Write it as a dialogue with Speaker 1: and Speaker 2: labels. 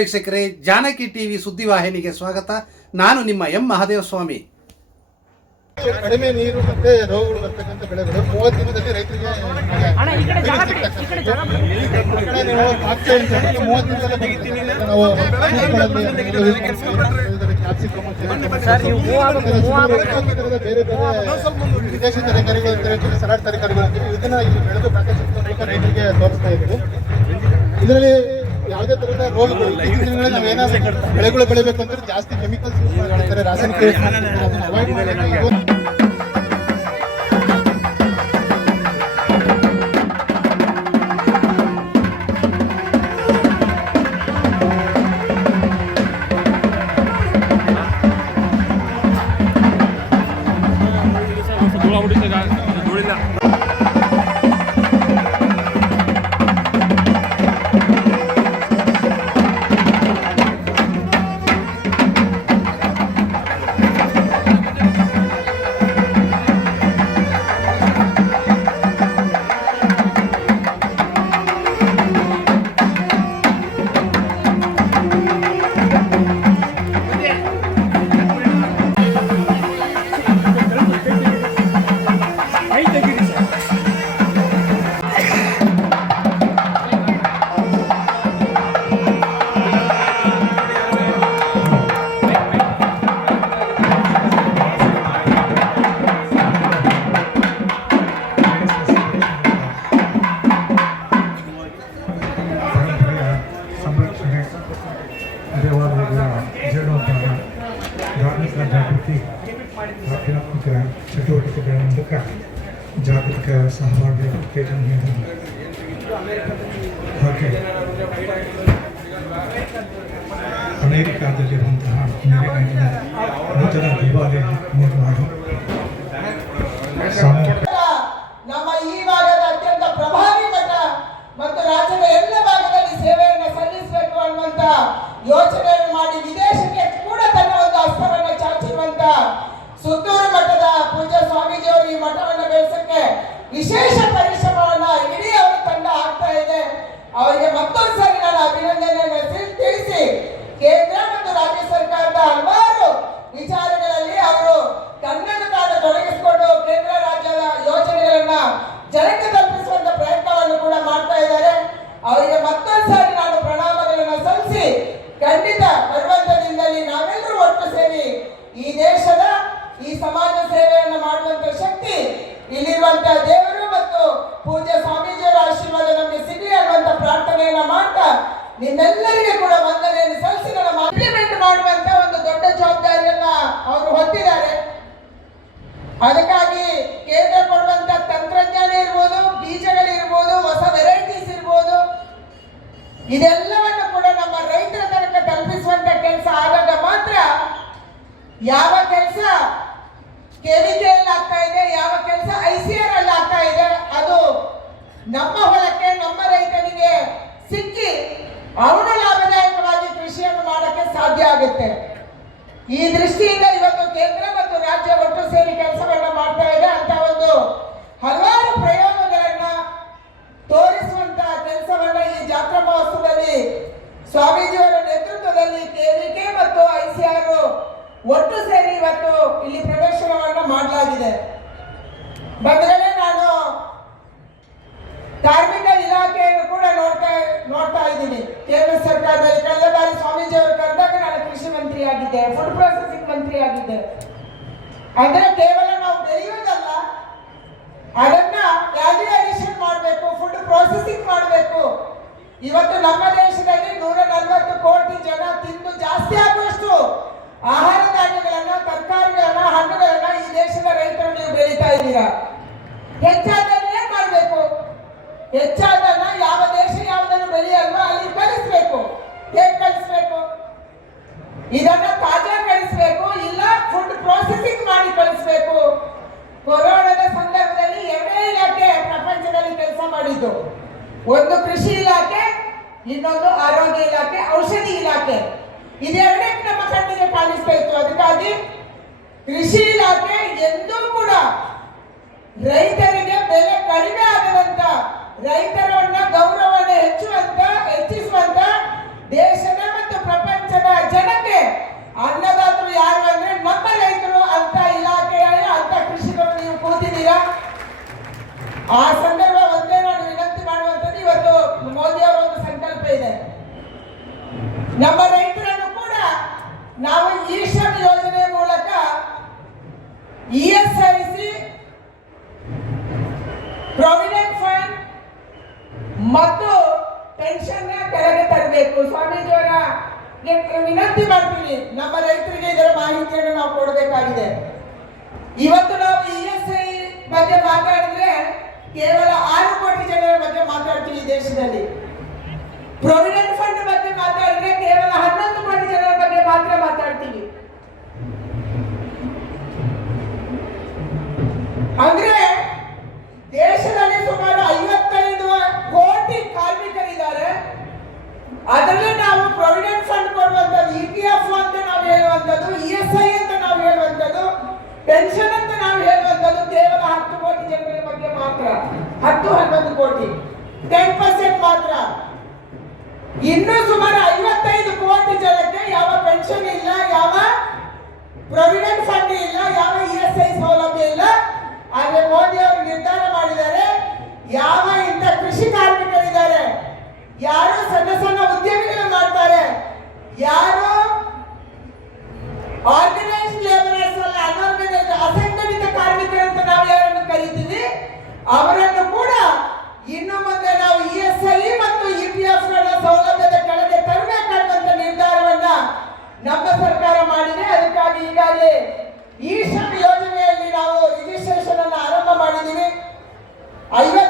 Speaker 1: ವೀಕ್ಷಕರೇ ಜಾನಕಿ ಟಿವಿ ಸುದ್ದಿವಾಹಿನಿಗೆ ಸ್ವಾಗತ. ನಾನು ನಿಮ್ಮ ಎಂ ಮಹಾದೇವ ಸ್ವಾಮಿ
Speaker 2: ಕಡಿಮೆ ನೀರು ಮತ್ತೆ ರೋಗಗಳು ಬರ್ತಕ್ಕಂಥ ಬೆಳೆಗಳು ಮೂವತ್ತು ದಿನದಲ್ಲಿ ರೈತರಿಗೆ ಬೇರೆ ಬೇರೆ ವಿದೇಶಿ ತರಕಾರಿಗಳು ಅಂತ ಹೇಳ್ತೀವಿ ತರಕಾರಿಗಳು ಅಂತೀವಿ ಇದನ್ನ ಇಲ್ಲಿ ಬೆಳೆದು ಪ್ಯಾಕೇಜ್ ರೈತರಿಗೆ ತೋರಿಸ್ತಾ ಇದ್ದೀವಿ. ಇದರಲ್ಲಿ ಯಾವುದೇ ತರಹದ ರೋಗಗಳು ಇತ್ತೀಚಿನ ದಿನಗಳಲ್ಲಿ ನಾವು ಏನಾದ್ರು ಬೆಳೆಗಳು ಬೆಳಿಬೇಕು ಅಂದ್ರೆ ಜಾಸ್ತಿ ಕೆಮಿಕಲ್ಸ್ ಯೂಸ್ ಮಾಡ್ತಾರೆ ರಾಸಾಯನಿಕ use ಮಾಡ್ತಾರೆ. ಅದನ್ನ ಅವಾಯ್ಡ್ ಮಾಡಬೇಕು
Speaker 3: ಆಧ್ಯಾತ್ಮಿಕ ಚಟುವಟಿಕೆಗಳ ಮೂಲಕ ಜಾಗತಿಕ ಸಹಭಾಗಿ ಉತ್ತೇಜನ ಹಾಗೆ ಅಮೆರಿಕಾದಲ್ಲಿರುವಂತಹ ನೂತನ ದೇವಾಲಯ ನಿರ್ಮಾಣ ಸಾಮೂಹಿಕ
Speaker 4: ನಮ್ಮ ಈ ಭಾಗದ ಅತ್ಯಂತ ಪ್ರಭಾವಿ ಮಠ ಮತ್ತು ರಾಜ್ಯದ ಎಲ್ಲ ಭಾಗದಲ್ಲಿ ಸೇವೆಯನ್ನು ಸಲ್ಲಿಸಬೇಕು ಅನ್ನುವಂತ ಯೋಚನೆಯನ್ನು ಸುತ್ತೂರು ಮಠದ ಪೂಜ್ಯ ಸ್ವಾಮೀಜಿಯವರು ಈ ಮಠವನ್ನು ಬೆಳೆಸಕ್ಕೆ ವಿಶೇಷ ಪರಿಶ್ರಮವನ್ನ ಇಡೀ ಅವರ ತಂಡ ಆಗ್ತಾ ಇದೆ. ಅವರಿಗೆ ಮತ್ತೊಂದು ಸರಿ ನಾನು ಅಭಿನಂದನೆಯನ್ನು ತಿಳಿಸಿ ಕೇಂದ್ರ ಮತ್ತು ರಾಜ್ಯ ಸರ್ಕಾರದ ಹಲವಾರು ವಿಚಾರಗಳಲ್ಲಿ ಅವರು ತನ್ನನ್ನು ತಾನು ತೊಡಗಿಸಿಕೊಂಡು ಕೇಂದ್ರ ರಾಜ್ಯದ ಯೋಜನೆಗಳನ್ನ ಜನಕ್ಕೆ ತಲುಪಿಸುವಂತ ಪ್ರಯತ್ನವನ್ನು ಕೂಡ ಮಾಡ್ತಾ ಇದ್ದಾರೆ ಅವರಿಗೆ ಮತ್ತೊಂದು ಸಾರಿ ನಾನು ಪ್ರಣಾಮಗಳನ್ನು ಸಲ್ಲಿಸಿ ಖಂಡಿತ ಬರುವಂತ ದಿನದಲ್ಲಿ ನಾವೆಲ್ಲರೂ ಒಟ್ಟು ಸೇರಿ ಈ ದೇಶದ ಈ ಸಮಾಜ ಸೇವೆಯನ್ನು ಮಾಡುವಂತ ಶಕ್ತಿ ಇಲ್ಲಿರುವಂತ ದೇವರು ಮತ್ತು ಪೂಜ್ಯ ಸ್ವಾಮೀಜಿಯವರ ಆಶೀರ್ವಾದ ನಮಗೆ ಸಿಗಲಿ ಅನ್ನುವಂತ ಪ್ರಾರ್ಥನೆಯನ್ನ ಮಾಡ್ತಾ ನಿಮ್ಮೆಲ್ಲರಿಗೆ ಕೂಡ ವಂದನೆಯನ್ನು ಸಲ್ಲಿಸಿ ನನ್ನ ಇಂಪ್ಲಿಮೆಂಟ್ ಮಾಡುವಂತ ಒಂದು ದೊಡ್ಡ ಜವಾಬ್ದಾರಿಯನ್ನ ಅವರು ಹೊತ್ತಿದ್ದಾರೆ ಅದಕ್ಕಾಗಿ ಕೇಂದ್ರ ಕೊಡುವಂತ ತಂತ್ರಜ್ಞಾನ ಇರ್ಬೋದು ಬೀಜಗಳಿರ್ಬೋದು ಹೊಸ ವೆರೈಟೀಸ್ ಇರ್ಬೋದು ಇದೆಲ್ಲವನ್ನು ಕೂಡ ನಮ್ಮ ರೈತರ ತನಕ ತಲುಪಿಸುವಂತ ಕೆಲಸ ಆದಾಗ ಮಾತ್ರ ಯಾವ ಕೆಲಸ ಕೆವಿಕೆಯಲ್ಲಿ ಆಗ್ತಾ ಇದೆ, ಯಾವ ಕೆಲಸ ಐ ಸಿ ಆರ್ ಅಲ್ಲಿ ಆಗ್ತಾ ಇದೆ, ಅದು ನಮ್ಮ ಹೊಲಕ್ಕೆ, ನಮ್ಮ ರೈತನಿಗೆ ಸಿಕ್ಕಿ ಅವನು ಲಾಭದಾಯಕವಾಗಿ ಕೃಷಿಯನ್ನು ಮಾಡಕ್ಕೆ ಸಾಧ್ಯ ಆಗುತ್ತೆ. ಈ ದೃಷ್ಟಿಯಿಂದ ಇವತ್ತು ಕೇಂದ್ರ ಮತ್ತು ರಾಜ್ಯ ಒಟ್ಟು ಸೇರಿ ಕೆಲಸವನ್ನ ಮಾಡ್ತಾ ಇದೆ ಅಂತ ಒಂದು ಹಲವಾರು ಪ್ರಯೋಗಗಳನ್ನ ಸ್ವಾಮೀಜಿಯವರ ನೇತೃತ್ವದಲ್ಲಿ ಕೆವಿಕೆ ಮತ್ತು ಐಸಿಆರ್ ಒಟ್ಟು ಸೇರಿ ಇವತ್ತು ಇಲ್ಲಿ ಪ್ರದರ್ಶನವನ್ನು ಮಾಡಲಾಗಿದೆ. ಬದಲೇ ನಾನು ಕಾರ್ಮಿಕ ಇಲಾಖೆಯನ್ನು ಕೂಡ ನೋಡ್ತಾ ನೋಡ್ತಾ ಇದ್ದೀನಿ. ಕೇಂದ್ರ ಸರ್ಕಾರದಲ್ಲಿ ಕಳೆದ ಬಾರಿ ಸ್ವಾಮೀಜಿಯವರು ಕರೆದಾಗ ನಾನು ಕೃಷಿ ಮಂತ್ರಿ ಆಗಿದ್ದೆ ಫುಡ್ ಪ್ರೊಸೆಸಿಂಗ್ ಮಂತ್ರಿ ಆಗಿದ್ದೆ ಅಂದ್ರೆ ಕೇವಲ ನಾವು ಬೆಳೆಯುವುದಲ್ಲ, ಅದನ್ನ ವ್ಯಾಲ್ಯೂ ಅಡಿಷನ್ ಮಾಡಬೇಕು ಫುಡ್ ಪ್ರೊಸೆಸಿಂಗ್ ಮಾಡಬೇಕು. ಇವತ್ತು ನಮ್ಮ ದೇಶದಲ್ಲಿ ನೂರ ನಲವತ್ತು ಕೋಟಿ ಜನ ತಿಂದು ಜಾಸ್ತಿ ಆಗುವಷ್ಟು ಆಹಾರ ಧಾನ್ಯಗಳನ್ನ ತರಕಾರಿಗಳನ್ನ ಹಣ್ಣುಗಳನ್ನ ಈ ದೇಶದ ರೈತರು ನೀವು ಬೆಳೀತಾ ಇದ್ದೀರಾ ಹೆಚ್ಚಾದನ್ನ ಏನ್ ಮಾಡ್ಬೇಕು ಹೆಚ್ಚಾದನ್ನ ಯಾವ ದೇಶ ಯಾವುದನ್ನು ಬೆಳೆಯಲ್ವೋ ಅಲ್ಲಿ ಕಳಿಸ್ಬೇಕು ಹೇಗೆ ಕಳಿಸ್ಬೇಕು ಇದನ್ನ ತಾಜಾ ಕಳಿಸ್ಬೇಕು ಇಲ್ಲ ಫುಡ್ ಪ್ರೊಸೆಸಿಂಗ್ ಮಾಡಿ ಕಳಿಸ್ಬೇಕು ಕೊರೋನಾದ ಸಂದರ್ಭದಲ್ಲಿ ಎರಡೇ ಇಲಾಖೆ ಪ್ರಪಂಚದಲ್ಲಿ ಕೆಲಸ ಮಾಡಿದ್ದು ಒಂದು ಕೃಷಿ ಇಲಾಖೆ ಇನ್ನೊಂದು ಆರೋಗ್ಯ ಇಲಾಖೆ ಇಲಾಖೆ ಇದೆರಡೇ ನಮ್ಮ ಕಣ್ಣಿಗೆ ಕಾಣಿಸ್ತಾ ಇತ್ತು ಅದಕ್ಕಾಗಿ ಕೃಷಿ ಇಲಾಖೆ ಎಂದೂ ಕೂಡ ರೈತರಿಗೆ ಬೆಲೆ ಕಡಿಮೆ ಆಗದಂತ ರೈತರನ್ನ ಗೌರವನ ಹೆಚ್ಚುವಂತ, ಹೆಚ್ಚಿಸುವಂತ ದೇಶದ ಮತ್ತು ಅನ್ನದಾತರು ಯಾರು ಅಂದ್ರೆ ನಮ್ಮ ರೈತರು ಅಂತ ಇಲಾಖೆಯ, ಅಂತ ಕೃಷಿಕರು ನೀವು ಕೂತಿದ್ದೀರಾ? ಆ ಸಂದರ್ಭ ಒಂದೇ ನಾನು ವಿನಂತಿ ಮಾಡುವಂತದ್ದು ಇವತ್ತು ಮೋದಿ ಅವರ ಒಂದು ಸಂಕಲ್ಪ ಇದೆ ನಮ್ಮ ರೈತರನ್ನು ಕೂಡ ನಾವು ಈ ಶ್ರಮ್ ಯೋಜನೆ ಮೂಲಕ ಇ ಎಸ್ ಪ್ರಾವಿಡೆಂಟ್ ಫಂಡ್ ಮತ್ತು ಪೆನ್ಷನ್ ಕೆಳಗೆ ತರಬೇಕು. ಸ್ವಾಮೀಜಿಯವರ ವಿನಂತಿ ಮಾಡ್ತೀನಿ. ನಮ್ಮ ರೈತರಿಗೆ ಇದರ ಮಾಹಿತಿಯನ್ನು ನಾವು ಕೊಡಬೇಕಾಗಿದೆ. ಇವತ್ತು ನಾವು ಇ ಎಸ್ ಬಗ್ಗೆ ಮಾತಾಡಿದ್ರೆ ಕೇವಲ ಆರು ಕೋಟಿ ಜನರ ಬಗ್ಗೆ ಮಾತಾಡ್ತೀವಿ ದೇಶದಲ್ಲಿ. ಪ್ರೊವಿಡೆಂಟ್ ಫಂಡ್ ಬಗ್ಗೆ ಮಾತಾಡಿದ್ರೆ ಕೇವಲ ಹನ್ನೊಂದು ಕೋಟಿ ಜನರ ಬಗ್ಗೆ ಮಾತ್ರ ಮಾತಾಡ್ತೀವಿ ಅಂದ್ರೆ ದೇಶದಲ್ಲಿ ಸುಮಾರು ಐವತ್ತೈದು ಕೋಟಿ ಕಾರ್ಮಿಕರಿದ್ದಾರೆ. ಅದರಲ್ಲಿ ನಾವು ಪ್ರೊವಿಡೆಂಟ್ ಫಂಡ್ ಕೊಡುವಂಥದ್ದು ಇ ಪಿ ಎಫ್ ಅಂತ ನಾವು ಹೇಳುವಂಥದ್ದು ಇ ಎಸ್ ಐ ಅಂತ ನಾವು ಹೇಳುವಂಥದ್ದು ಪೆನ್ಷನ್ ಅಂತ ನಾವು ಹೇಳುವಂಥದ್ದು ಕೇವಲ ಹತ್ತು ಕೋಟಿ ಜನರ ಬಗ್ಗೆ ಮಾತ್ರ. ಹತ್ತು, ಹನ್ನೊಂದು ಕೋಟಿ. ಟೆನ್ ಪರ್ಸೆಂಟ್ ಮಾತ್ರ. ಇನ್ನು ಸುಮಾರು ಐವತ್ತೈದು ಕೋಟಿ ಜನಕ್ಕೆ ಯಾವ ಪೆನ್ಷನ್ ಇಲ್ಲ, ಯಾವ ಪ್ರೊವಿಡೆಂಟ್ ಫಂಡ್ ಇಲ್ಲ, ಯಾವ ಇ ಎಸ್ ಐ ಸೌಲಭ್ಯ ಇಲ್ಲ. ಆದ್ರೆ ಮೋದಿ ಅವರು ನಿರ್ಧಾರ ಮಾಡಿದ್ದಾರೆ, ಯಾವ ಇಂಥ ಕೃಷಿ ಕಾರ್ಮಿಕರಿದ್ದಾರೆ, ಯಾರು ಸಣ್ಣ ಸಣ್ಣ ಉದ್ಯಮಿಗಳು ಮಾಡ್ತಾರೆ, ಯಾರು ಆರ್ಗನೈಸ್ ಲೇಬರರ್ಸ್ ಅಲ್ಲ ಅನ್ಆರ್ಗನೈಸ್ ಅಸಂಘಟಿತ ಕಾರ್ಮಿಕರು ಅಂತ ನಾವು ಯಾರನ್ನು ಕರೀತೀವಿ, ಅವರನ್ನು ಕೂಡ ಇನ್ನು ಮುಂದೆ ನಾವು ಇ ಎಸ್ ಐ ಮತ್ತು ಇ ಪಿ ಎಫ್ಗಳ ಸೌಲಭ್ಯದ ಕೆಳಗೆ ತರಬೇಕಾಗುವಂತ ನಿರ್ಧಾರವನ್ನ ನಮ್ಮ ಸರ್ಕಾರ ಮಾಡಿದೆ. ಅದಕ್ಕಾಗಿ ಈಗಾಗಲೇ ಈ I